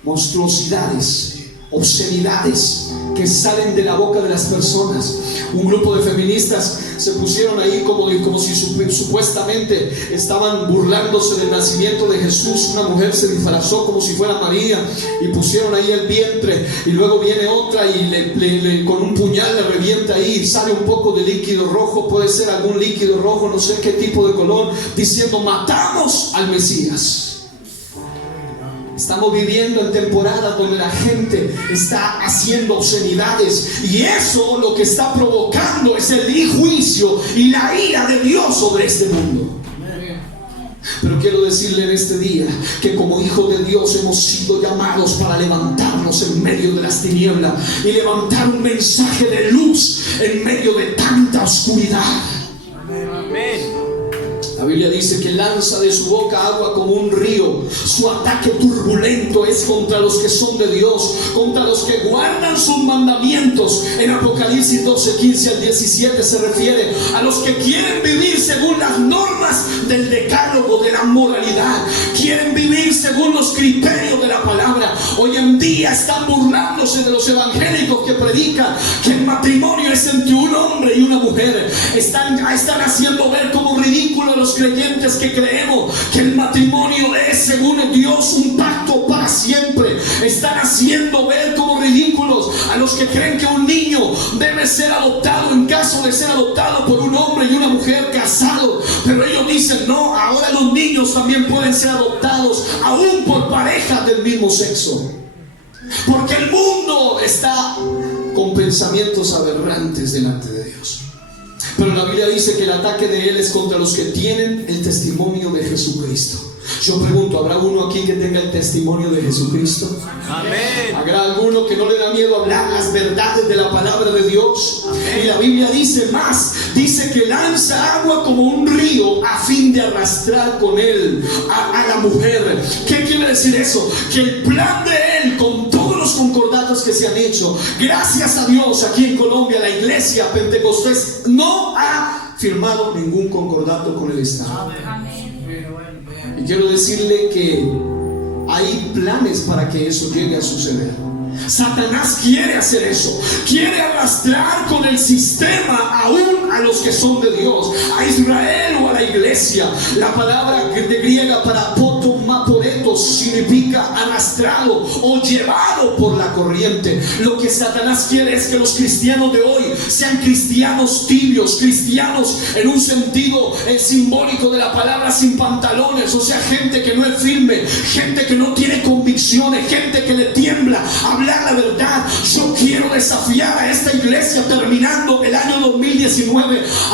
Monstruosidades, obscenidades que salen de la boca de las personas. Un grupo de feministas se pusieron ahí como si supuestamente estaban burlándose del nacimiento de Jesús. Una mujer se disfrazó como si fuera María y pusieron ahí el vientre, y luego viene otra y con un puñal le revienta ahí y sale un poco de líquido rojo, puede ser algún líquido rojo, no sé qué tipo de color, diciendo matamos al Mesías. Estamos viviendo en temporadas donde la gente está haciendo obscenidades, y eso lo que está provocando es el juicio y la ira de Dios sobre este mundo. Pero quiero decirle en este día que como hijos de Dios hemos sido llamados para levantarnos en medio de las tinieblas y levantar un mensaje de luz en medio de tanta oscuridad. Amén. La Biblia dice que lanza de su boca agua como un río. Su ataque turbulento es contra los que son de Dios, contra los que guardan sus mandamientos. En Apocalipsis 12, 15 al 17 se refiere a los que quieren vivir según las normas del decálogo de la moralidad, quieren vivir según los criterios de la palabra. Hoy en día están burlándose de los evangélicos que predican que el matrimonio es entre un hombre y una mujer. Están haciendo ver como ridículo a los creyentes que creemos que el matrimonio es, según Dios, un pacto para siempre. Están haciendo ver como ridículos a los que creen que un niño debe ser adoptado en caso de ser adoptado por un hombre y una mujer casados. Pero ellos dicen, no, ahora los niños también pueden ser adoptados aún por parejas del mismo sexo. Porque el mundo está con pensamientos aberrantes delante de Dios. Pero la Biblia dice que el ataque de él es contra los que tienen el testimonio de Jesucristo. Yo pregunto, ¿habrá uno aquí que tenga el testimonio de Jesucristo? Amén. ¿Habrá alguno que no le da miedo hablar las verdades de la palabra de Dios? Amén. Y la Biblia dice más, dice que lanza agua como un río a fin de arrastrar con él a la mujer. ¿Qué quiere decir eso? Que el plan de él, con todos los concordatos que se han hecho, gracias a Dios, aquí en Colombia la iglesia Pentecostés no ha firmado ningún concordato con el Estado. Y quiero decirle que hay planes para que eso llegue a suceder. Satanás quiere hacer eso, quiere arrastrar con el sistema aún a los que son de Dios, a Israel o a la iglesia. La palabra de griega para potomaporetos significa arrastrado o llevado por la corriente. Lo que Satanás quiere es que los cristianos de hoy sean cristianos tibios, cristianos en un sentido simbólico de la palabra, sin pantalones, o sea, gente que no es firme, gente que no tiene convicciones, gente que le tiembla hablar la verdad. Yo quiero desafiar a esta iglesia, terminando el año 2019,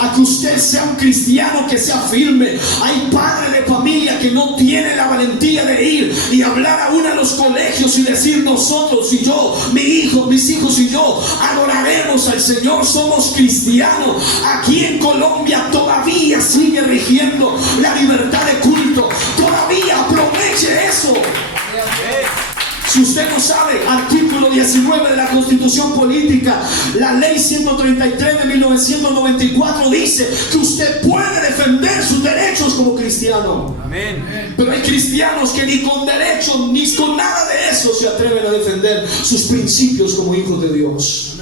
a que usted sea un cristiano que sea firme. Hay padres de familia que no tienen la valentía de ir y hablar aún a los colegios y decir: nosotros y yo, mis hijos y yo adoraremos al Señor, somos cristianos. Aquí en Colombia todavía sigue rigiendo la libertad de culto. Todavía aproveche eso. Si usted no sabe, artículo 19 de la Constitución Política, la ley 133 de 1994 dice que usted puede defender sus derechos como cristiano. Amén. Pero hay cristianos que ni con derechos ni con nada de eso se atreven a defender sus principios como hijos de Dios.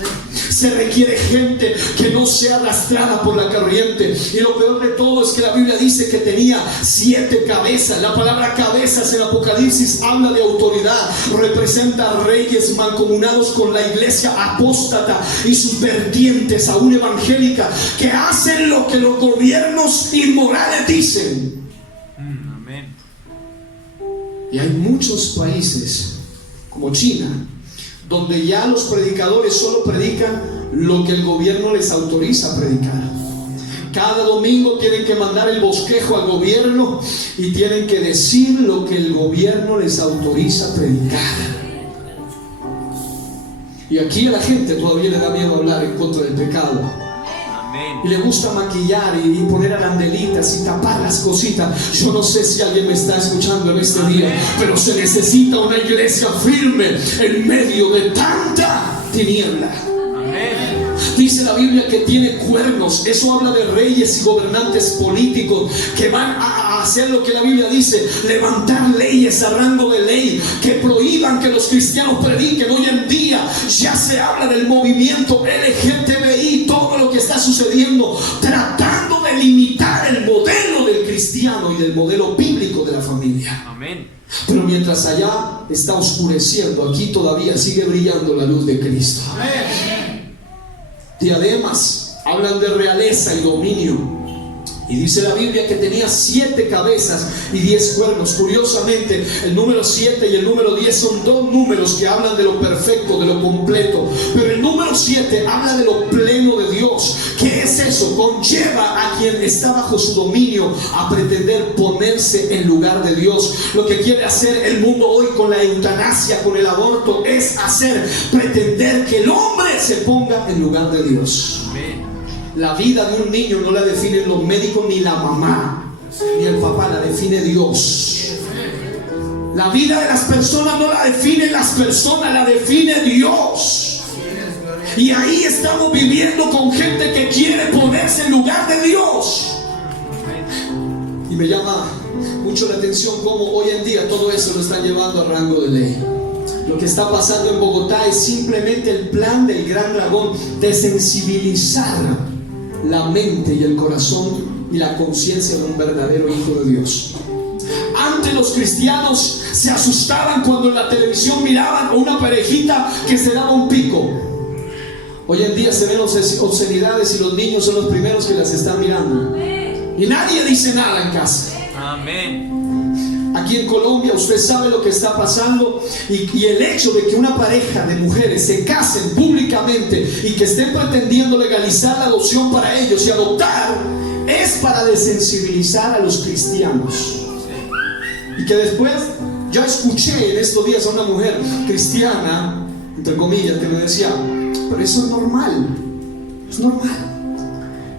Se requiere gente que no sea arrastrada por la corriente. Y lo peor de todo es que la Biblia dice que tenía 7 cabezas. La palabra cabezas en Apocalipsis habla de autoridad, representa a reyes mancomunados con la iglesia apóstata y sus vertientes aún evangélicas, que hacen lo que los gobiernos inmorales dicen. Amén. Y hay muchos países como China donde ya los predicadores solo predican lo que el gobierno les autoriza a predicar. Cada domingo tienen que mandar el bosquejo al gobierno y tienen que decir lo que el gobierno les autoriza a predicar. Y aquí a la gente todavía le da miedo hablar en contra del pecado. Y le gusta maquillar y poner arandelitas y tapar las cositas. Yo no sé si alguien me está escuchando en este día, pero se necesita una iglesia firme en medio de tanta tiniebla. Dice la Biblia que tiene cuernos. Eso habla de reyes y gobernantes políticos que van a hacer lo que la Biblia dice: levantar leyes a rango de ley que prohíban que los cristianos prediquen. Hoy en día ya se habla del movimiento LGTBI, todo lo que está sucediendo, tratando de limitar el modelo del cristiano y del modelo bíblico de la familia. Amén. Pero mientras allá está oscureciendo, aquí todavía sigue brillando la luz de Cristo. Amén. Diademas hablan de realeza y dominio. Y dice la Biblia que tenía 7 cabezas y 10 cuernos. Curiosamente, el número 7 y el número 10 son 2 números que hablan de lo perfecto, de lo completo. Pero el número 7 habla de lo pleno de Dios. ¿Qué es eso? Conlleva a quien está bajo su dominio a pretender ponerse en lugar de Dios. Lo que quiere hacer el mundo hoy con la eutanasia, con el aborto, es pretender que el hombre se ponga en lugar de Dios. La vida de un niño no la definen los médicos ni la mamá ni el papá, la define Dios. La vida de las personas no la definen las personas, la define Dios. Y ahí estamos viviendo con gente que quiere ponerse en lugar de Dios. Y me llama mucho la atención cómo hoy en día todo eso lo están llevando a rango de ley. Lo que está pasando en Bogotá es simplemente el plan del gran dragón de sensibilizar la mente y el corazón y la conciencia de un verdadero hijo de Dios. Antes los cristianos se asustaban cuando en la televisión miraban a una parejita que se daba un pico. Hoy en día se ven obscenidades y los niños son los primeros que las están mirando. Y nadie dice nada en casa. Amén. aquí en Colombia, usted sabe lo que está pasando, y el hecho de que una pareja de mujeres se casen públicamente y que estén pretendiendo legalizar la adopción para ellos y adoptar, es para desensibilizar a los cristianos. Y que después, yo escuché en estos días a una mujer cristiana, entre comillas, que me decía, pero eso es normal, es normal.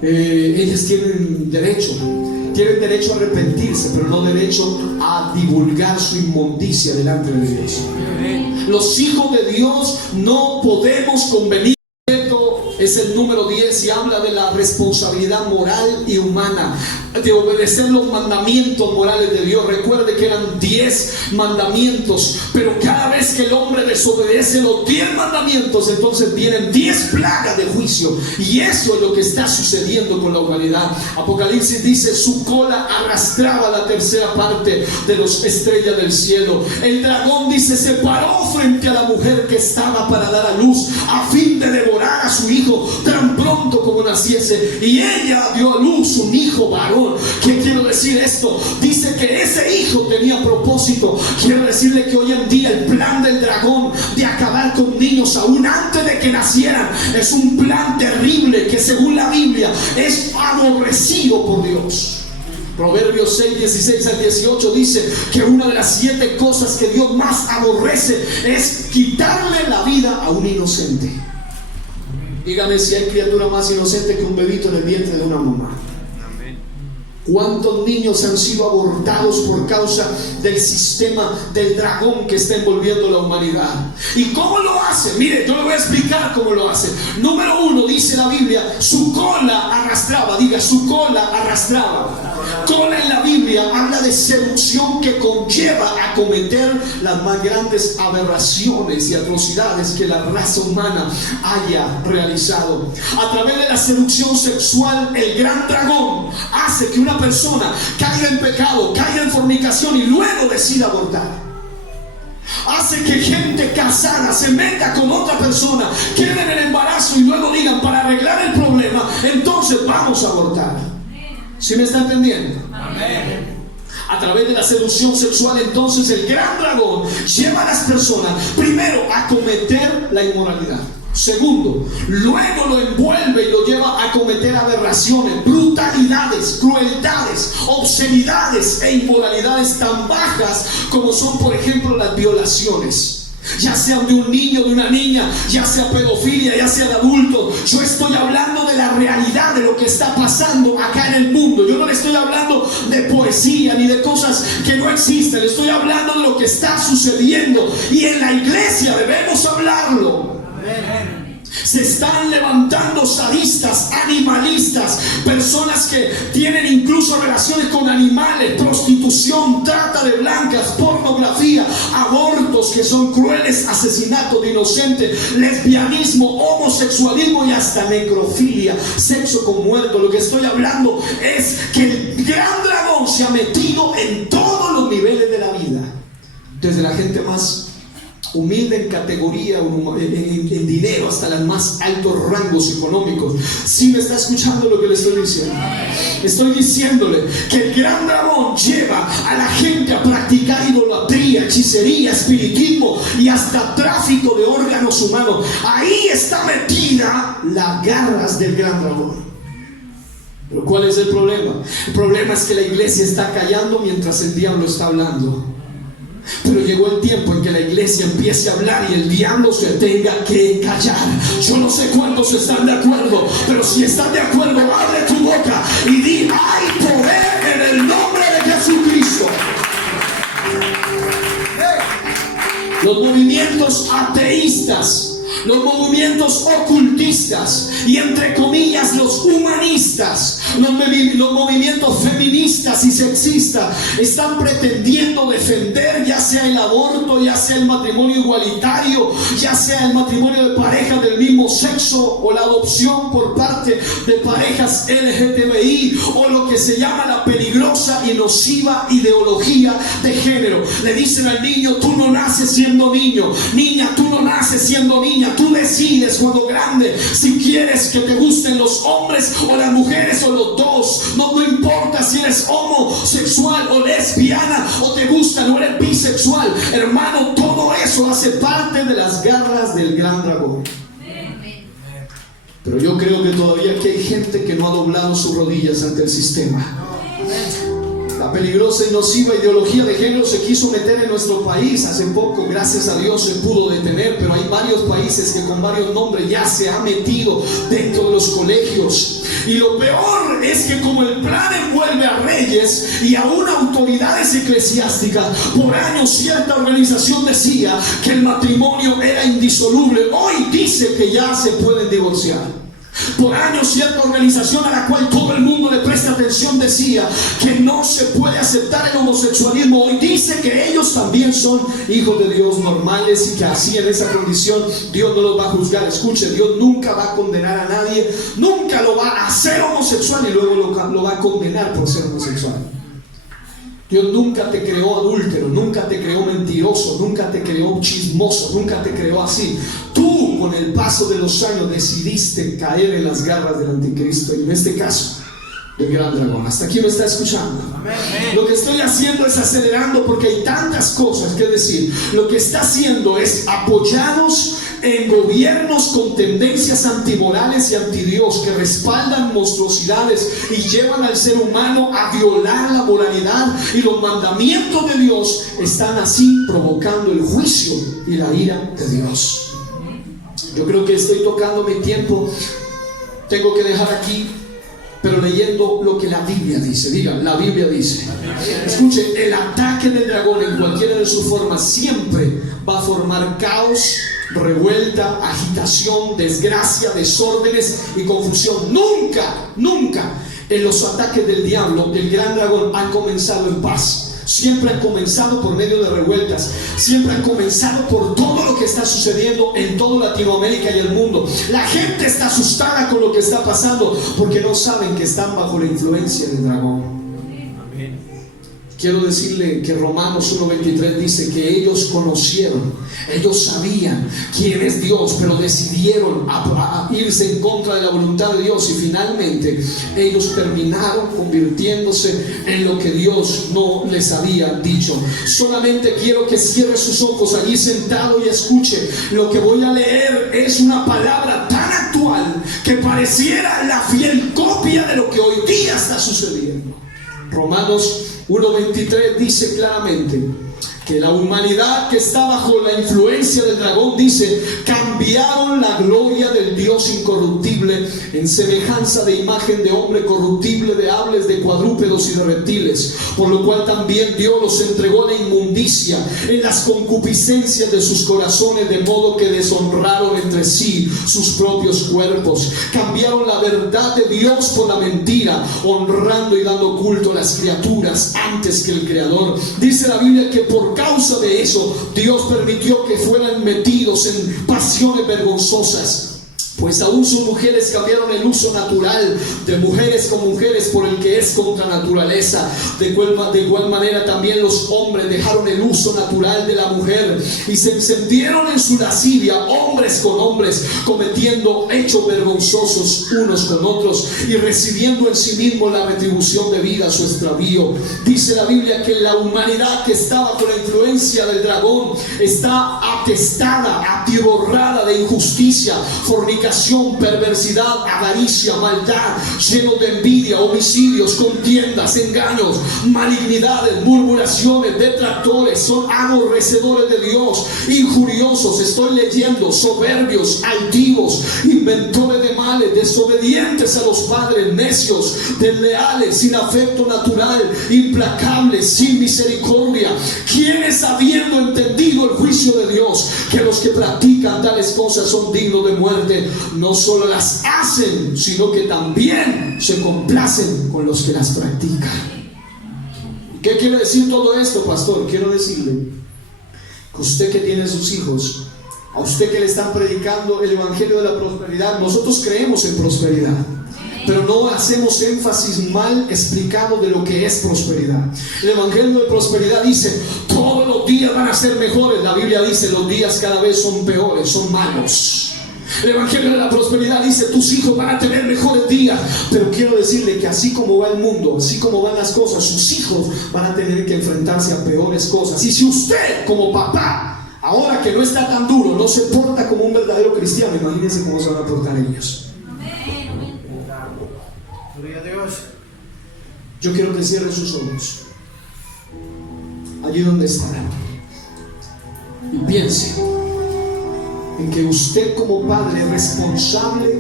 Ellas tienen derecho a arrepentirse, pero no derecho a divulgar su inmundicia delante de Dios. Los hijos de Dios no podemos convenir. Es el número 10 y habla de la responsabilidad moral y humana de obedecer los mandamientos morales de Dios. Recuerde que eran 10 mandamientos, pero cada vez que el hombre desobedece los 10 mandamientos, entonces vienen 10 plagas de juicio, y eso es lo que está sucediendo con la humanidad. Apocalipsis dice: su cola arrastraba la tercera parte de las estrellas del cielo. El dragón, dice, se paró frente a la mujer que estaba para dar a luz, a fin de devorar a su hijo tan pronto como naciese, y ella dio a luz un hijo varón. ¿Qué quiero decir esto? Dice que ese hijo tenía propósito. Quiero decirle que hoy en día el plan del dragón de acabar con niños aún antes de que nacieran es un plan terrible que, según la Biblia, es aborrecido por Dios. Proverbios 6, 16 al 18 dice que una de las 7 cosas que Dios más aborrece es quitarle la vida a un inocente. Dígame si hay criatura más inocente que un bebito en el vientre de una mamá. ¿Cuántos niños han sido abortados por causa del sistema del dragón que está envolviendo la humanidad? ¿Y cómo lo hace? Mire, yo le voy a explicar cómo lo hace. Número 1, dice la Biblia, su cola arrastraba. Diga, su cola arrastraba. Cola en la Biblia habla de seducción que conlleva a cometer las más grandes aberraciones y atrocidades que la raza humana haya realizado. A través de la seducción sexual, el gran dragón hace que una persona caiga en pecado, caiga en fornicación y luego decida abortar. Hace que gente casada se meta con otra persona, queden en el embarazo y luego digan, para arreglar el problema, entonces vamos a abortar. ¿Sí me está entendiendo? Amén. A través de la seducción sexual, entonces, el gran dragón lleva a las personas primero a cometer la inmoralidad. Segundo, luego lo envuelve y lo lleva a cometer aberraciones, brutalidades, crueldades, obscenidades e inmoralidades tan bajas como son, por ejemplo, las violaciones. Ya sean de un niño, de una niña, ya sea pedofilia, ya sea de adultos. Yo estoy hablando de la realidad de lo que está pasando acá en el mundo. Yo no le estoy hablando de poesía ni de cosas que no existen. Le estoy hablando de lo que está sucediendo, y en la iglesia debemos hablarlo. Amén. Se están levantando sadistas, animalistas, personas que tienen incluso relaciones con animales, prostitución, trata de blancas, pornografía, abortos que son crueles, asesinatos de inocentes, lesbianismo, homosexualismo y hasta necrofilia, sexo con muertos. Lo que estoy hablando es que el gran dragón se ha metido en todos los niveles de la vida, desde la gente más humilde en categoría, en dinero, hasta los más altos rangos económicos. ¿Sí me está escuchando lo que le estoy diciendo? Estoy diciéndole que el gran dragón lleva a la gente a practicar idolatría, hechicería, espiritismo y hasta tráfico de órganos humanos. Ahí está metida las garras del gran dragón. Pero ¿cuál es el problema? El problema es que la iglesia está callando mientras el diablo está hablando. Pero llegó el tiempo en que la iglesia empiece a hablar y el diablo se tenga que callar. Yo no sé cuántos están de acuerdo, pero si están de acuerdo, abre tu boca y di: hay poder en el nombre de Jesucristo. Los movimientos ateístas, los movimientos ocultistas y, entre comillas, los humanistas, los movimientos feministas y sexistas están pretendiendo defender ya sea el aborto, ya sea el matrimonio igualitario, ya sea el matrimonio de parejas del mismo sexo o la adopción por parte de parejas LGTBI, o lo que se llama la peligrosa y nociva ideología de género. Le dicen al niño: tú no naces siendo niño, niña, tú no naces siendo niña, tú decides cuando grande decirle, si quieres que te gusten los hombres o las mujeres o los dos, no importa si eres homosexual o lesbiana o te gusta, no eres bisexual, hermano, todo eso hace parte de las garras del gran dragón. Pero yo creo que todavía aquí hay gente que no ha doblado sus rodillas ante el sistema. La peligrosa y nociva ideología de género se quiso meter en nuestro país hace poco, gracias a Dios se pudo detener, pero hay varios países que con varios nombres ya se ha metido dentro de los colegios. Y lo peor es que como el plan envuelve a reyes y aún autoridades eclesiásticas, por años cierta organización decía que el matrimonio era indisoluble, hoy dice que ya se pueden divorciar. Por años cierta organización a la cual todo el mundo le presta atención decía que no se puede aceptar el homosexualismo, hoy dice que ellos también son hijos de Dios normales y que así en esa condición Dios no los va a juzgar. Escuche, Dios nunca va a condenar a nadie, nunca lo va a hacer homosexual y luego lo va a condenar por ser homosexual. Dios nunca te creó adúltero, nunca te creó mentiroso, nunca te creó chismoso, nunca te creó así. Tú, con el paso de los años, decidiste caer en las garras del anticristo, y en este caso, del gran dragón. ¿Hasta aquí me está escuchando? Amén. Lo que estoy haciendo es acelerando porque hay tantas cosas que decir. Lo que está haciendo es apoyados en gobiernos con tendencias antimorales y antidios que respaldan monstruosidades y llevan al ser humano a violar la moralidad y los mandamientos de Dios. Están así provocando el juicio y la ira de Dios. Yo creo que estoy tocando mi tiempo. Tengo que dejar aquí, pero leyendo lo que la Biblia dice. Diga, la Biblia dice. Escuche, el ataque del dragón en cualquiera de sus formas siempre va a formar caos, revuelta, agitación, desgracia, desórdenes y confusión. Nunca en los ataques del diablo, del gran dragón, han comenzado en paz. Siempre han comenzado por medio de revueltas. Siempre han comenzado por todo lo que está sucediendo en toda Latinoamérica y el mundo. La gente está asustada con lo que está pasando porque no saben que están bajo la influencia del dragón. Quiero decirle que Romanos 1:23 dice que ellos conocieron, ellos sabían quién es Dios, pero decidieron a irse en contra de la voluntad de Dios y finalmente ellos terminaron convirtiéndose en lo que Dios no les había dicho. Solamente quiero que cierre sus ojos allí sentado y escuche. Lo que voy a leer es una palabra tan actual que pareciera la fiel copia de lo que hoy día está sucediendo. Romanos 1:23 dice claramente que la humanidad que está bajo la influencia del dragón, dice, cambiaron la gloria del Dios incorruptible en semejanza de imagen de hombre corruptible, de aves, de cuadrúpedos y de reptiles, por lo cual también Dios los entregó a la inmundicia en las concupiscencias de sus corazones, de modo que deshonraron entre sí sus propios cuerpos. Cambiaron la verdad de Dios por la mentira, honrando y dando culto a las criaturas antes que el Creador. Dice la Biblia que por causa de eso Dios permitió que fueran metidos en pasiones vergonzosas, pues aún sus mujeres cambiaron el uso natural de mujeres con mujeres por el que es contra naturaleza. De igual manera también los hombres dejaron el uso natural de la mujer y se encendieron en su lascivia, hombres con hombres, cometiendo hechos vergonzosos unos con otros y recibiendo en sí mismo la retribución debida a su extravío. Dice la Biblia que la humanidad que estaba por la influencia del dragón está atestada, atiborrada de injusticia, fornicación, perversidad, avaricia, maldad, lleno de envidia, homicidios, contiendas, engaños, malignidades, murmuraciones, detractores, son aborrecedores de Dios, injuriosos, estoy leyendo, soberbios, altivos, inventores de males, desobedientes a los padres, necios, desleales, sin afecto natural, implacables, sin misericordia, quienes habiendo entendido el juicio de Dios, que los que practican tales cosas son dignos de muerte, no solo las hacen, sino que también se complacen con los que las practican. ¿Qué quiere decir todo esto, pastor? Quiero decirle que usted que tiene sus hijos, a usted que le están predicando el evangelio de la prosperidad, nosotros creemos en prosperidad, pero no hacemos énfasis mal explicado de lo que es prosperidad. El evangelio de prosperidad dice, todos los días van a ser mejores. La Biblia dice, los días cada vez son peores, son malos. El evangelio de la prosperidad dice: tus hijos van a tener mejores días. Pero quiero decirle que así como va el mundo, así como van las cosas, sus hijos van a tener que enfrentarse a peores cosas. Y si usted como papá, ahora que no está tan duro, no se porta como un verdadero cristiano, imagínense cómo se van a portar ellos. Gloria a Dios. Yo quiero que cierre sus ojos allí donde está y piense en que usted como padre es responsable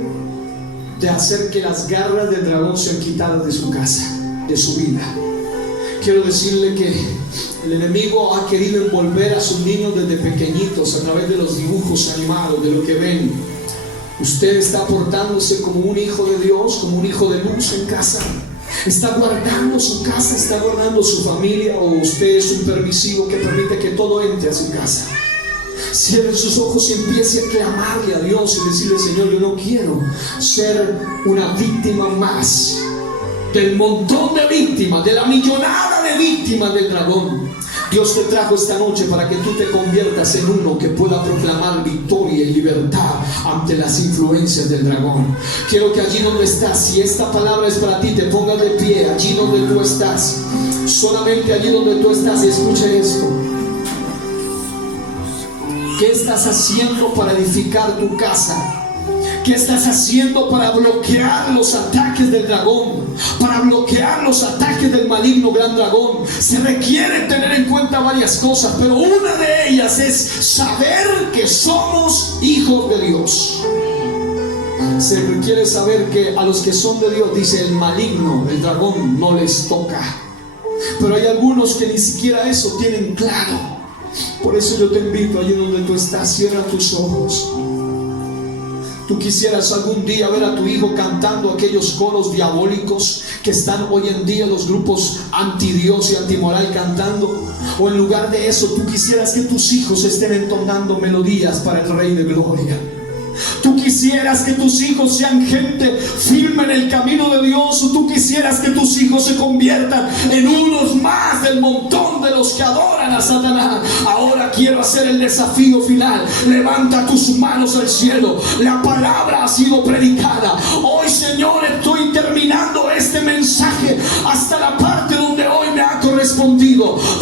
de hacer que las garras del dragón sean quitadas de su casa, de su vida. Quiero decirle que el enemigo ha querido envolver a sus niños desde pequeñitos a través de los dibujos animados, de lo que ven. Usted está portándose como un hijo de Dios, como un hijo de luz en casa. Está guardando su casa, está guardando su familia, o usted es un permisivo que permite que todo entre a su casa. Cierre sus ojos y empiece a clamarle a Dios y decirle: Señor, yo no quiero ser una víctima más del montón de víctimas, de la millonada de víctimas del dragón. Dios te trajo esta noche para que tú te conviertas en uno que pueda proclamar victoria y libertad ante las influencias del dragón. Quiero que allí donde estás, si esta palabra es para ti, te pongas de pie allí donde tú estás. Solamente allí donde tú estás, y escuche esto. ¿Qué estás haciendo para edificar tu casa? ¿Qué estás haciendo para bloquear los ataques del dragón? Para bloquear los ataques del maligno gran dragón. Se requiere tener en cuenta varias cosas, pero una de ellas es saber que somos hijos de Dios. Se requiere saber que a los que son de Dios, dice, el maligno, el dragón, no les toca. Pero hay algunos que ni siquiera eso tienen claro. Por eso yo te invito, allí donde tú estás, cierra tus ojos. Tú quisieras algún día ver a tu hijo cantando aquellos coros diabólicos que están hoy en día los grupos anti-Dios y antimoral cantando. O en lugar de eso, tú quisieras que tus hijos estén entonando melodías para el Rey de Gloria. Tú quisieras que tus hijos sean gente firme en el camino de Dios. O tú quisieras que tus hijos se conviertan en unos más del montón de los que adoran a Satanás. Ahora quiero hacer el desafío final. Levanta tus manos al cielo. La palabra ha sido predicada. Hoy, Señor, estoy terminando este mensaje hasta la parte donde hoy me ha correspondido.